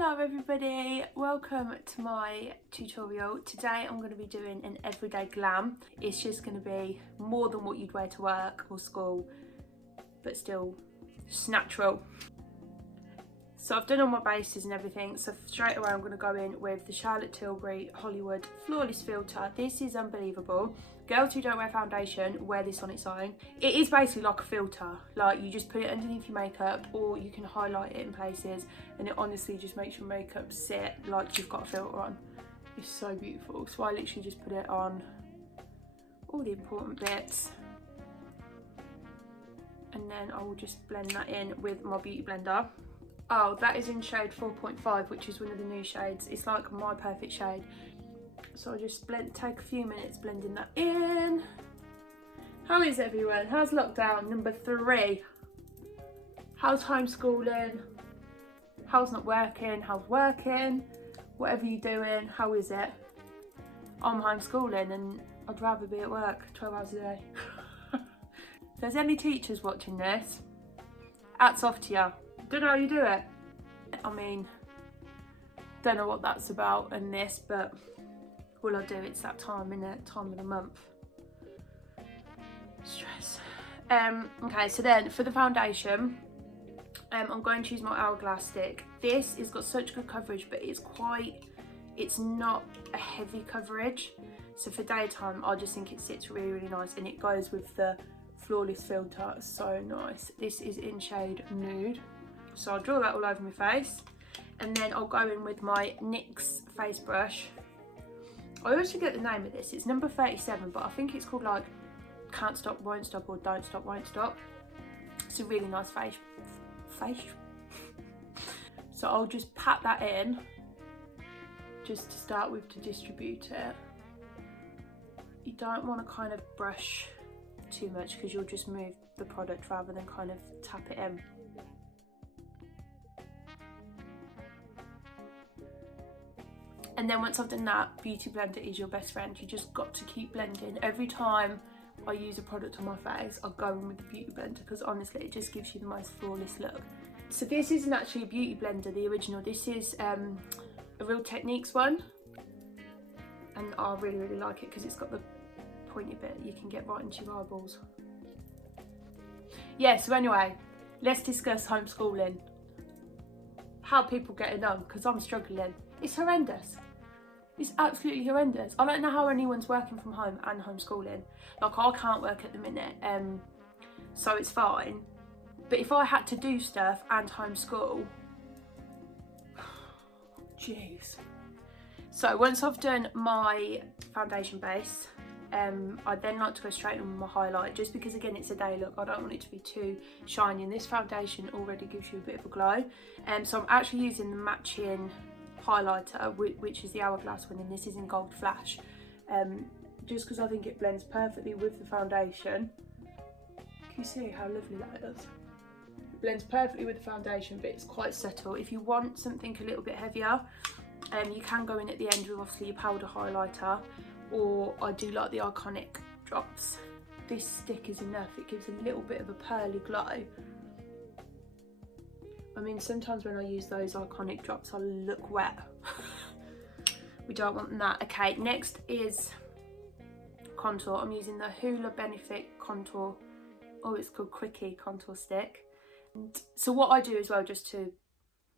Hello everybody, welcome to my tutorial. Today I'm going to be doing an everyday glam. It's just going to be more than what you'd wear to work or school, but still just natural. So I've done all my bases and everything, so straight away I'm going to go in with the Charlotte Tilbury Hollywood Flawless Filter. This is unbelievable. Girls who don't wear foundation, wear this on its own. It is basically like a filter, like you just put it underneath your makeup or you can highlight it in places and it honestly just makes your makeup sit like you've got a filter on. It's so beautiful. So I literally just put it on all the important bits and then I will just blend that in with my beauty blender. Oh, that is in shade 4.5, which is one of the new shades. It's like my perfect shade. So I'll just take a few minutes blending that in. How is everyone? How's lockdown number 3? How's homeschooling? How's not working? How's working? Whatever you're doing, how is it? I'm homeschooling and I'd rather be at work 12 hours a day. If there's any teachers watching this, hats off to you. Don't know how you do it. I mean, don't know what that's about in this, but all I do, it's that time, innit? Time of the month. Stress. Okay, so then for the foundation, I'm going to use my Hourglass stick. This has got such good coverage, but it's not a heavy coverage. So for daytime, I just think it sits really, really nice and it goes with the Flawless Filter. So nice. This is in shade Nude. So I'll draw that all over my face and then I'll go in with my NYX face brush. I always forget the name of this. It's number 37, but I think it's called like Can't Stop, Won't Stop or Don't Stop, Won't Stop. It's a really nice face. So I'll just pat that in just to start with to distribute it. You don't want to kind of brush too much because you'll just move the product rather than kind of tap it in. And then once I've done that, Beauty Blender is your best friend. You just got to keep blending. Every time I use a product on my face, I'll go in with the Beauty Blender because honestly, it just gives you the most flawless look. So this isn't actually a Beauty Blender, the original. This is a Real Techniques one. And I really, really like it because it's got the pointy bit you can get right into your eyeballs. Yeah, so anyway, let's discuss homeschooling. How people getting on, because I'm struggling. It's horrendous. It's absolutely horrendous. I don't know how anyone's working from home and homeschooling. Like I can't work at the minute, so it's fine. But if I had to do stuff and homeschool, jeez. So once I've done my foundation base, I then like to go straight in with my highlight, just because again it's a day look. I don't want it to be too shiny, and this foundation already gives you a bit of a glow. So I'm actually using the matching highlighter, which is the Hourglass one, and this is in Gold Flash, just because I think it blends perfectly with the foundation. Can you see how lovely that is? It blends perfectly with the foundation, but it's quite subtle. If you want something a little bit heavier, you can go in at the end with obviously your powder highlighter, or I do like the Iconic drops. This stick is enough. It gives a little bit of a pearly glow. I mean, sometimes when I use those Iconic drops, I look wet. We don't want that. Okay, next is contour. I'm using the Hoola Benefit Contour. Oh, it's called Quickie Contour Stick. So what I do as well, just to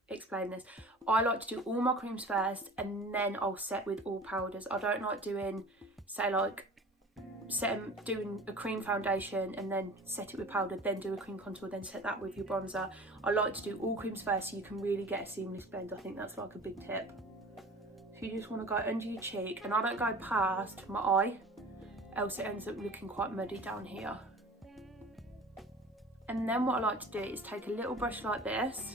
explain this, I like to do all my creams first and then I'll set with all powders. I don't like doing, say like, doing a cream foundation and then set it with powder, then do a cream contour, then set that with your bronzer. I like to do all creams first so you can really get a seamless blend. I think that's like a big tip. So you just want to go under your cheek, and I don't go past my eye, else it ends up looking quite muddy down here. And then what I like to do is take a little brush like this,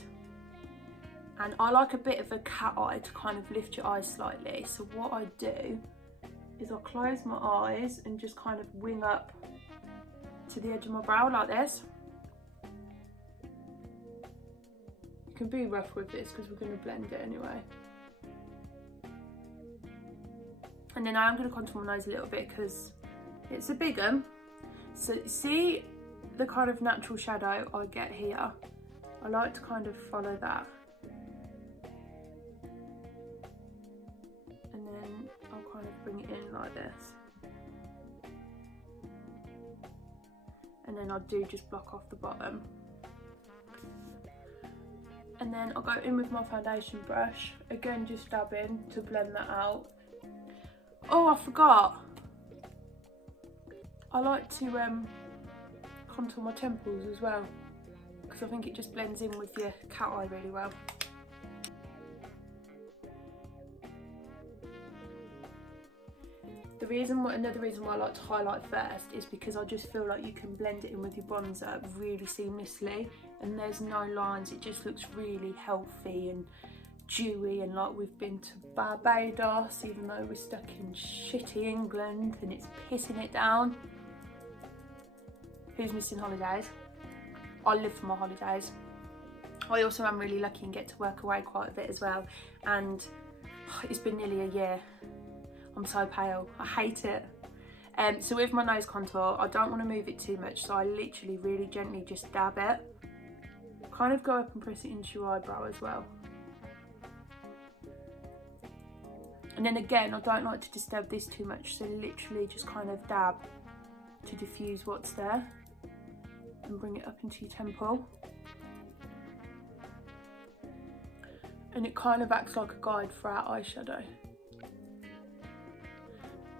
and I like a bit of a cat eye to kind of lift your eyes slightly. So what I do is I'll close my eyes and just kind of wing up to the edge of my brow like this. You can be rough with this because we're going to blend it anyway. And then I am going to contour my nose a little bit because it's a big one. So see the kind of natural shadow I get here? I like to kind of follow that. like this. And then I do just block off the bottom. And then I'll go in with my foundation brush, again just dabbing to blend that out. Oh, I forgot. I like to contour my temples as well, because I think it just blends in with your cat eye really well. Another reason why I like to highlight first is because I just feel like you can blend it in with your bronzer really seamlessly, and there's no lines. It just looks really healthy and dewy, and like we've been to Barbados, even though we're stuck in shitty England and it's pissing it down. Who's missing holidays? I live for my holidays. I also am really lucky and get to work away quite a bit as well, and it's been nearly a year. I'm so pale, I hate it. So with my nose contour, I don't want to move it too much, so I literally really gently just dab it. Kind of go up and press it into your eyebrow as well. And then again, I don't like to disturb this too much, so literally just kind of dab to diffuse what's there and bring it up into your temple. And it kind of acts like a guide for our eyeshadow.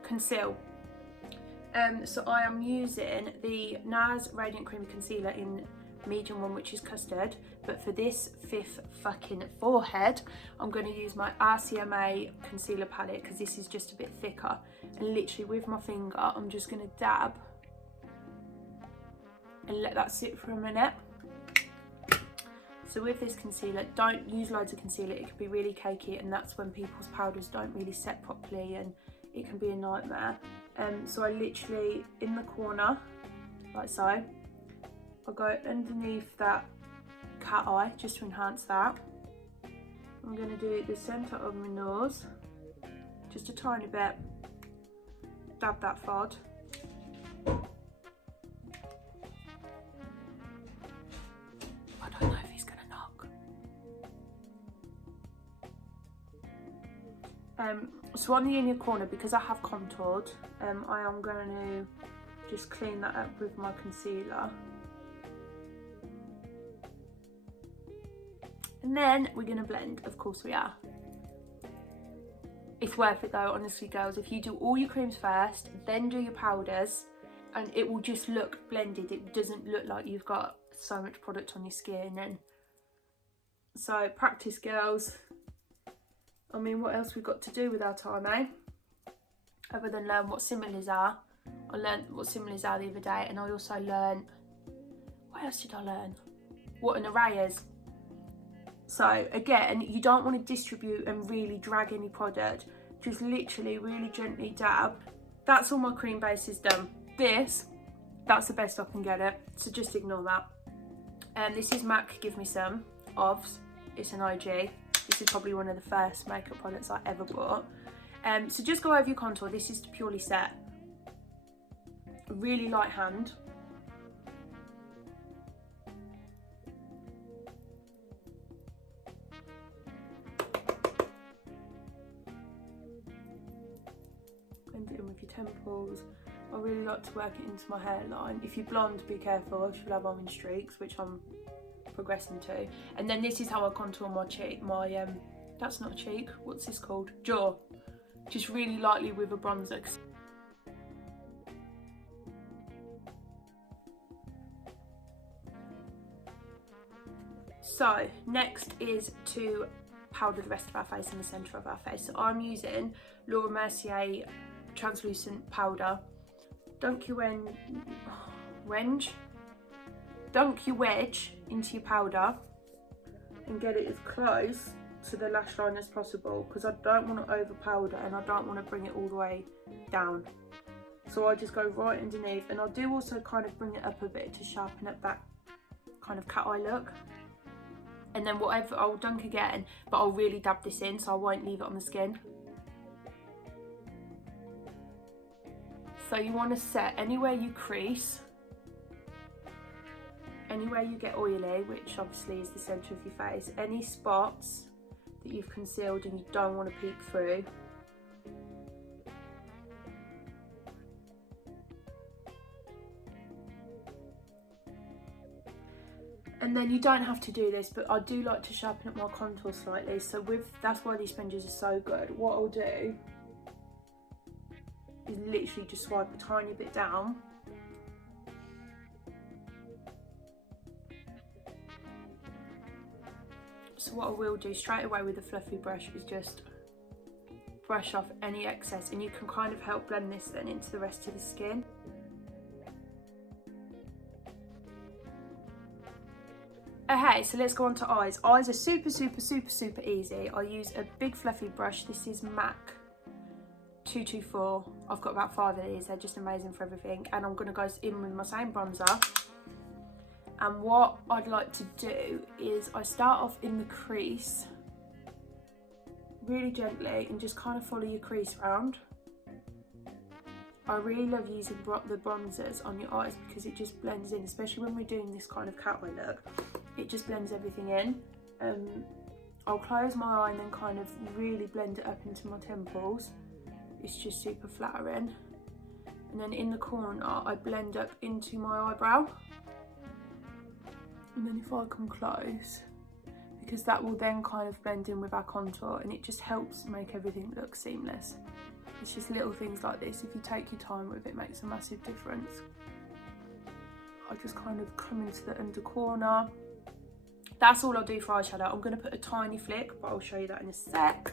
Conceal. So I am using the NARS Radiant Creamy Concealer in medium one, which is custard, but for this fifth fucking forehead, I'm going to use my RCMA concealer palette, because this is just a bit thicker, and literally with my finger I'm just going to dab and let that sit for a minute. So with this concealer, don't use loads of concealer, it can be really cakey, and that's when people's powders don't really set properly and it can be a nightmare. So I literally, in the corner, like so, I'll go underneath that cat eye just to enhance that. I'm going to do the centre of my nose, just a tiny bit, dab that fod. I don't know if he's going to knock. So on the inner corner, because I have contoured, I am going to just clean that up with my concealer. And then we're going to blend, of course we are. It's worth it though, honestly girls. If you do all your creams first, then do your powders, and it will just look blended. It doesn't look like you've got so much product on your skin. And so practice, girls. I mean, what else we've got to do with our time, eh? Other than learn what similes are. I learned what similes are the other day, and I also learned, what else did I learn? What an array is. So again, you don't want to distribute and really drag any product. Just literally really gently dab. That's all my cream base is done. That's the best I can get it, so just ignore that. And this is MAC Give Me Some OVS. It's an IG. This is probably one of the first makeup products I ever bought. So just go over your contour. This is to purely set. A really light hand. Blend it in with your temples. I really like to work it into my hairline. If you're blonde, be careful, you'll have almond streaks, which I'm progressing to. And then this is how I contour my cheek, that's not a cheek, what's this called? Jaw. Just really lightly with a bronzer. So next is to powder the rest of our face and the centre of our face. So I'm using Laura Mercier translucent powder. Dunk your wedge into your powder and get it as close to the lash line as possible, because I don't want to over powder and I don't want to bring it all the way down. So I just go right underneath, and I do also kind of bring it up a bit to sharpen up that kind of cat eye look. And then whatever, I'll dunk again, but I'll really dab this in, so I won't leave it on the skin. So you want to set anywhere you crease, anywhere you get oily, which obviously is the centre of your face, any spots that you've concealed and you don't want to peek through, And then you don't have to do this, but I do like to sharpen up my contour slightly. So that's why these sponges are so good. What I'll do is literally just swipe a tiny bit down. So what I will do straight away with a fluffy brush is just brush off any excess, and you can kind of help blend this then into the rest of the skin. Okay, so let's go on to eyes. Eyes are super easy. I use a big fluffy brush. This is MAC 224. I've got about 5 of these. They're just amazing for everything. And I'm going to go in with my same bronzer. And what I'd like to do is I start off in the crease really gently and just kind of follow your crease round. I really love using the bronzers on your eyes because it just blends in, especially when we're doing this kind of cat eye look. It just blends everything in. I'll close my eye and then kind of really blend it up into my temples. It's just super flattering. And then in the corner, I blend up into my eyebrow. And then if I come close, because that will then kind of blend in with our contour, and it just helps make everything look seamless. It's just little things like this. If you take your time with it, it makes a massive difference. I just kind of come into the under corner. That's all I'll do for eyeshadow. I'm going to put a tiny flick, but I'll show you that in a sec.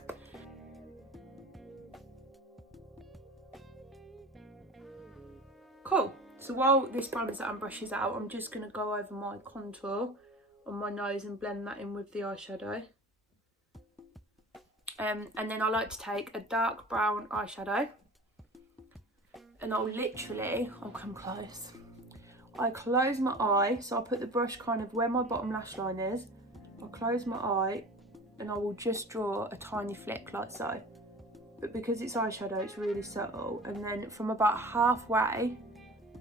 Cool. So while this bronzer and brushes out, I'm just going to go over my contour on my nose and blend that in with the eyeshadow. And then I like to take a dark brown eyeshadow, and I'll come close. I close my eye, so I'll put the brush kind of where my bottom lash line is. I'll close my eye and I will just draw a tiny flick like so. But because it's eyeshadow, it's really subtle. And then from about halfway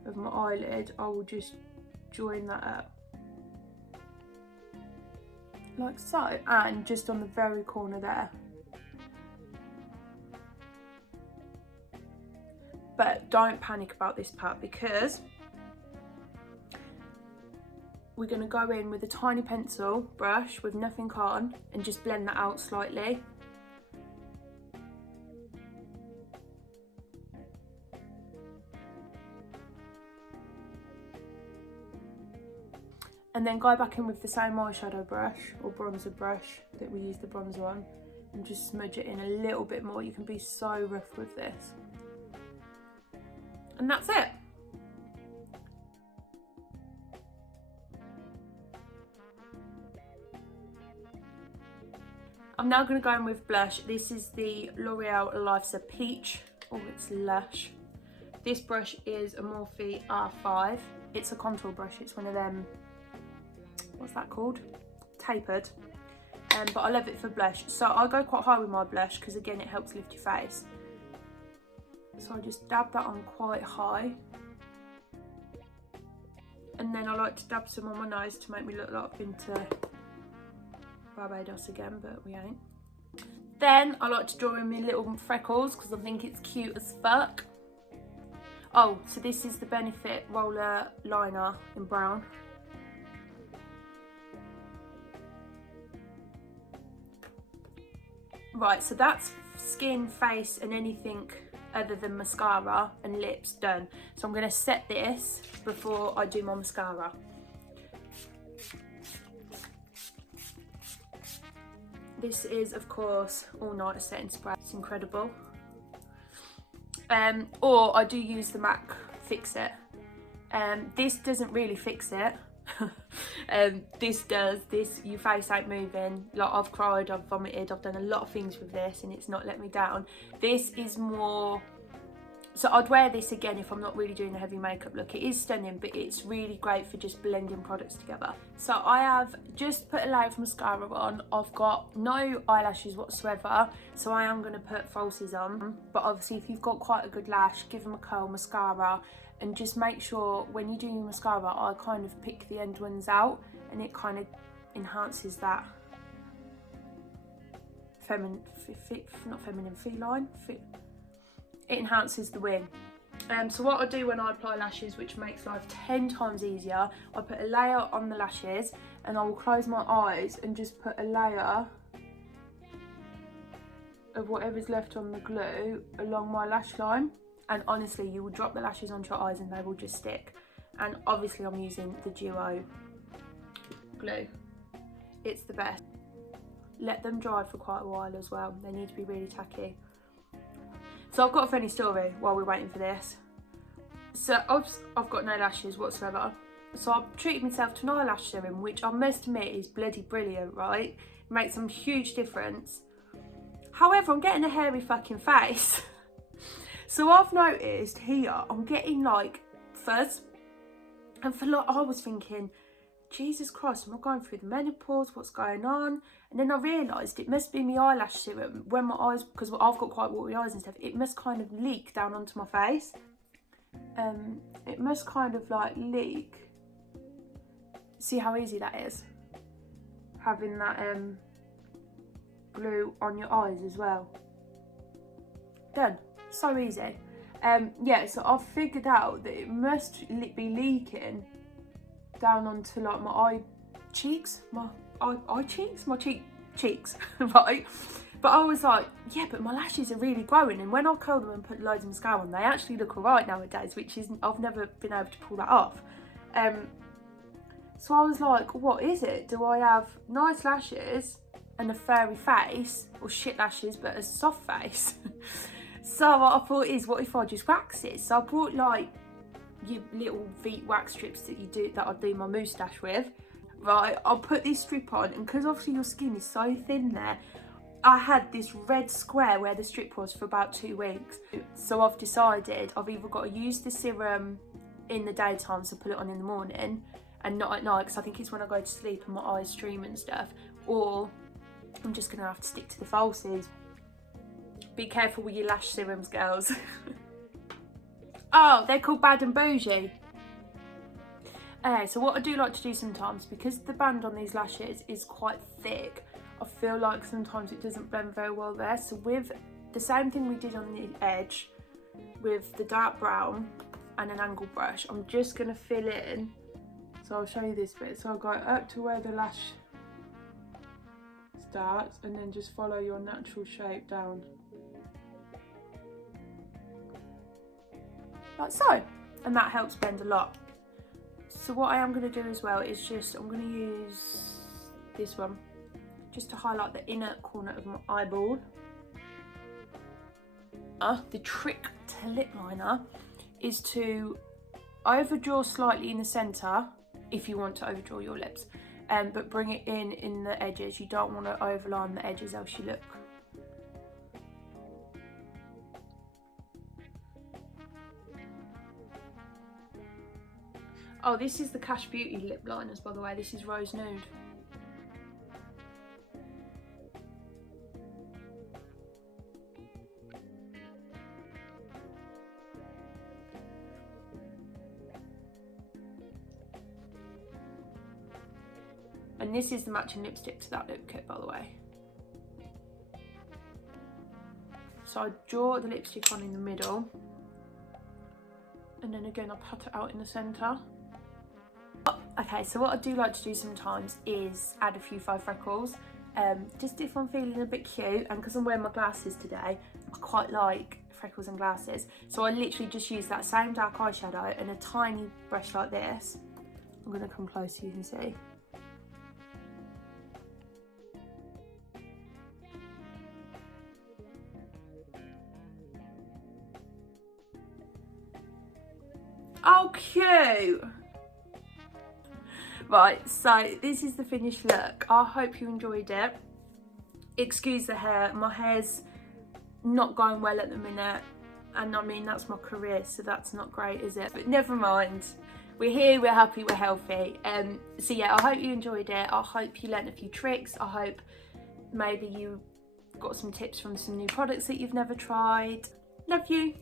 of my eyelid, I will just join that up. Like so. And just on the very corner there. But don't panic about this part, because we're going to go in with a tiny pencil brush with nothing on and just blend that out slightly. And then go back in with the same eyeshadow brush or bronzer brush that we used the bronzer on and just smudge it in a little bit more. You can be so rough with this. And that's it. I'm now going to go in with blush. This is the L'Oreal Life's a Peach. Oh, it's lush. This brush is a Morphe R5. It's a contour brush. It's one of them, what's that called? Tapered. But I love it for blush. So I go quite high with my blush because, again, it helps lift your face. So I just dab that on quite high. And then I like to dab some on my nose to make me look like I've been to Barbados again, but we ain't. Then I like to draw in my little freckles because I think it's cute as fuck. Oh, so this is the Benefit Roller Liner in brown. Right, so that's skin, face and anything other than mascara and lips done. So I'm going to set this before I do my mascara. This is, of course, All Night Setting Spray. It's incredible. Or I do use the MAC Fix It. This doesn't really fix it. This does. Your face ain't moving. Like, I've cried, I've vomited, I've done a lot of things with this and it's not let me down. This is more, so I'd wear this again if I'm not really doing a heavy makeup look. It is stunning, but it's really great for just blending products together. So I have just put a layer of mascara on. I've got no eyelashes whatsoever, so I am going to put falsies on. But obviously if you've got quite a good lash, give them a curl mascara. And just make sure when you do your mascara, I kind of pick the end ones out and it kind of enhances that feline. It enhances the wing. So what I do when I apply lashes, which makes life 10 times easier, I put a layer on the lashes and I will close my eyes and just put a layer of whatever's left on the glue along my lash line. And honestly, you will drop the lashes onto your eyes and they will just stick. And obviously I'm using the Duo glue. It's the best. Let them dry for quite a while as well. They need to be really tacky. So I've got a funny story while we're waiting for this. So I've got no lashes whatsoever. So I've treated myself to an eyelash serum, which I must admit is bloody brilliant, right? It makes some huge difference. However, I'm getting a hairy fucking face. So I've noticed here, I'm getting like fuzz. And for like, I was thinking, Jesus Christ, am I going through the menopause? What's going on? And then I realised it must be my eyelash serum. When my eyes, because I've got quite watery eyes and stuff, it must kind of leak down onto my face. It must kind of like leak. See how easy that is? Having that glue on your eyes as well. Done. So easy. Yeah, so I've figured out that it must be leaking down onto like my eye cheeks, cheeks, right? But I was like, yeah, but my lashes are really growing, and when I curl them and put loads of mascara on, they actually look alright nowadays, which is, I've never been able to pull that off. So I was like, what is it? Do I have nice lashes and a furry face, or shit lashes but a soft face? So what I thought is, what if I just wax it? So I brought like your little Veet wax strips that I do my moustache with, right? I'll put this strip on, and because obviously your skin is so thin there, I had this red square where the strip was for about 2 weeks. So I've decided I've either got to use the serum in the daytime, so put it on in the morning, and not at night, because I think it's when I go to sleep and my eyes stream and stuff, or I'm just gonna have to stick to the falsies. Be careful with your lash serums, girls. Oh, they're called Bad and Bougie. So what I do like to do sometimes, because the band on these lashes is quite thick, I feel like sometimes it doesn't blend very well there. So with the same thing we did on the edge, with the dark brown and an angle brush, I'm just going to fill in. So I'll show you this bit. So I'll go up to where the lash starts and then just follow your natural shape down. Like so. And that helps blend a lot. So what I am going to do as well is I'm going to use this one just to highlight the inner corner of my eyeball. The trick to lip liner is to overdraw slightly in the centre if you want to overdraw your lips, but bring it in the edges. You don't want to overline the edges, else you look. Oh, this is the Cash Beauty lip liners, by the way. This is Rose Nude. And this is the matching lipstick to that lip kit, by the way. So I draw the lipstick on in the middle, and then again I pat it out in the centre. Okay, so what I do like to do sometimes is add a few faux freckles, just if I'm feeling a bit cute, and because I'm wearing my glasses today, I quite like freckles and glasses. So I literally just use that same dark eyeshadow and a tiny brush like this. I'm going to come close so you can see. Oh, cute! Right, so this is the finished look. I hope you enjoyed it. Excuse the hair, my hair's not going well at the minute, and I mean that's my career, so that's not great, is it? But never mind, we're here, we're happy, we're healthy. So yeah, I hope you enjoyed it. I hope you learned a few tricks. I hope maybe you got some tips from some new products that you've never tried. Love you.